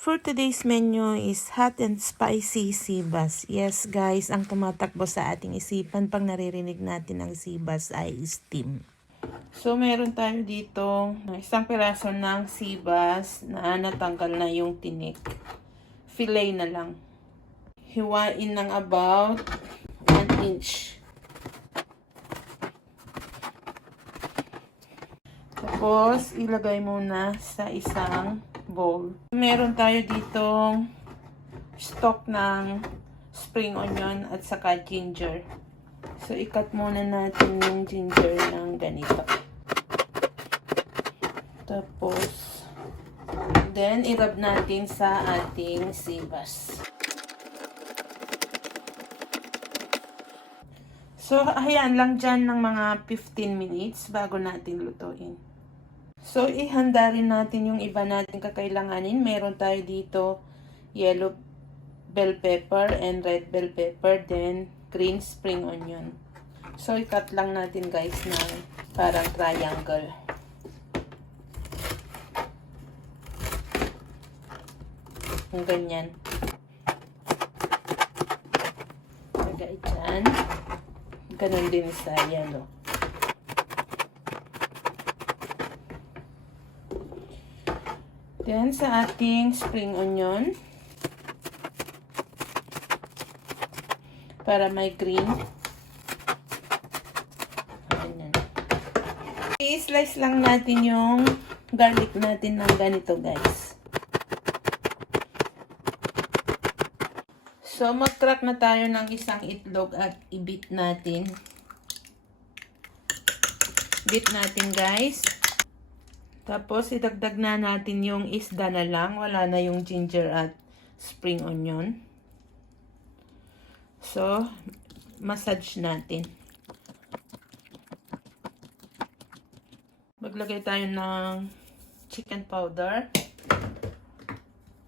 For today's menu is hot and spicy sibas. Yes guys, ang tumatakbo sa ating isipan pag naririnig natin ang sibas ay steam. So meron tayo dito isang piraso ng sibas na natanggal na yung tinik. Fillet na lang. Hiwain ng about 1 inch. Tapos ilagay muna sa isang bowl. Meron tayo ditong stock ng spring onion at saka ginger. So, ikat muna natin yung ginger ng ganito. Tapos, then, i-rub natin sa ating sibas. So, hayaan lang dyan ng mga 15 minutes bago natin lutuin. So, ihanda rin natin yung iba natin kakailanganin. Meron tayo dito yellow bell pepper and red bell pepper, then green spring onion. So, i-cut lang natin guys ng parang triangle. Yung ganyan. Lagay dyan. Ganon din sa yellow. Then, sa ating spring onion, para may green. Ayan. I-slice lang natin yung garlic natin ng ganito, guys. So, mag-crack na tayo ng isang itlog at i-beat natin. Beat natin, guys. Tapos, idagdag na natin yung isda na lang. Wala na yung ginger at spring onion. So, massage natin. Maglagay tayo ng chicken powder,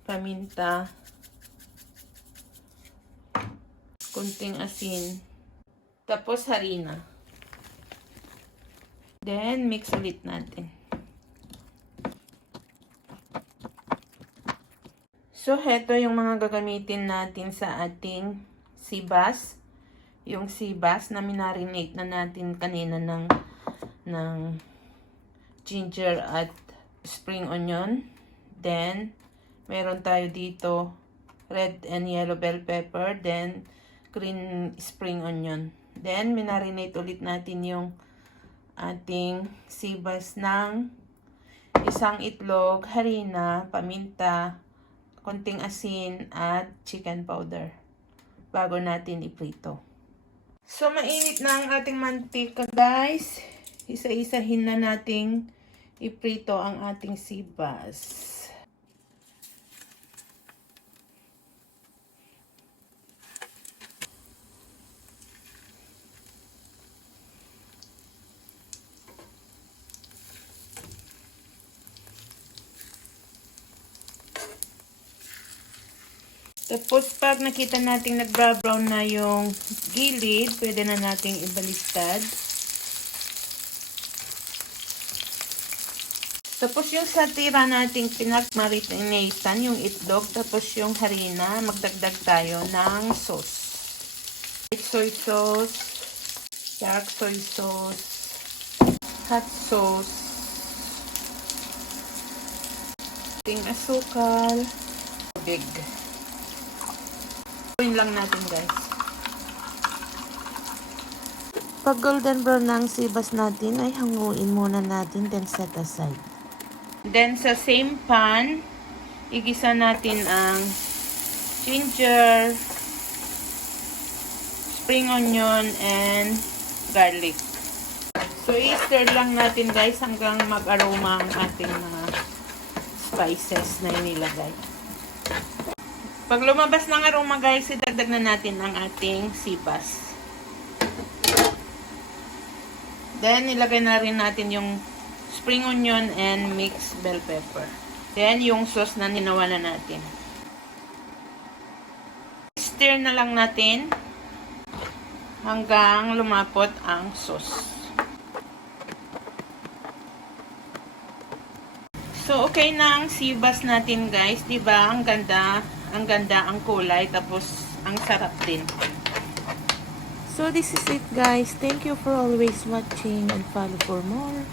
paminta, kunting asin, tapos harina. Then, mix ulit natin. So, heto yung mga gagamitin natin sa ating sibas. Yung sibas na minarinate na natin kanina ng ginger at spring onion. Then, meron tayo dito red and yellow bell pepper. Then, green spring onion. Then, minarinate ulit natin yung ating sibas ng isang itlog, harina, paminta, konting asin at chicken powder bago natin iprito. So, mainit na ang ating mantika, guys. Isa-isahin na nating iprito ang ating sibas. Tapos, pag nakita natin nag-brown na yung gilid, pwede na nating ibaliktad. Tapos, yung sa tira nating pinag-marinatean, yung itlog, tapos yung harina, magdagdag tayo ng sauce. White soy sauce, dark soy sauce, hot sauce, ting asukal, tubig. Gawin lang natin, guys. Pag golden brown na ang sibas natin, ay hanguin muna natin, then set aside. Then, sa same pan, igisa natin ang ginger, spring onion, and garlic. So, i-stir lang natin, guys, hanggang mag-aroma ang ating mga spices na inilagay. Pag lumabas ng aroma, guys, idagdag na natin ang ating sibas. Then, ilagay na rin natin yung spring onion and mixed bell pepper. Then, yung sauce na ninawa na natin. Stir na lang natin hanggang lumapot ang sauce. So, So, okay na ang sibas natin, guys. Diba? Ang ganda ang kulay. Tapos, ang sarap din. So, this is it, guys. Thank you for always watching and follow for more.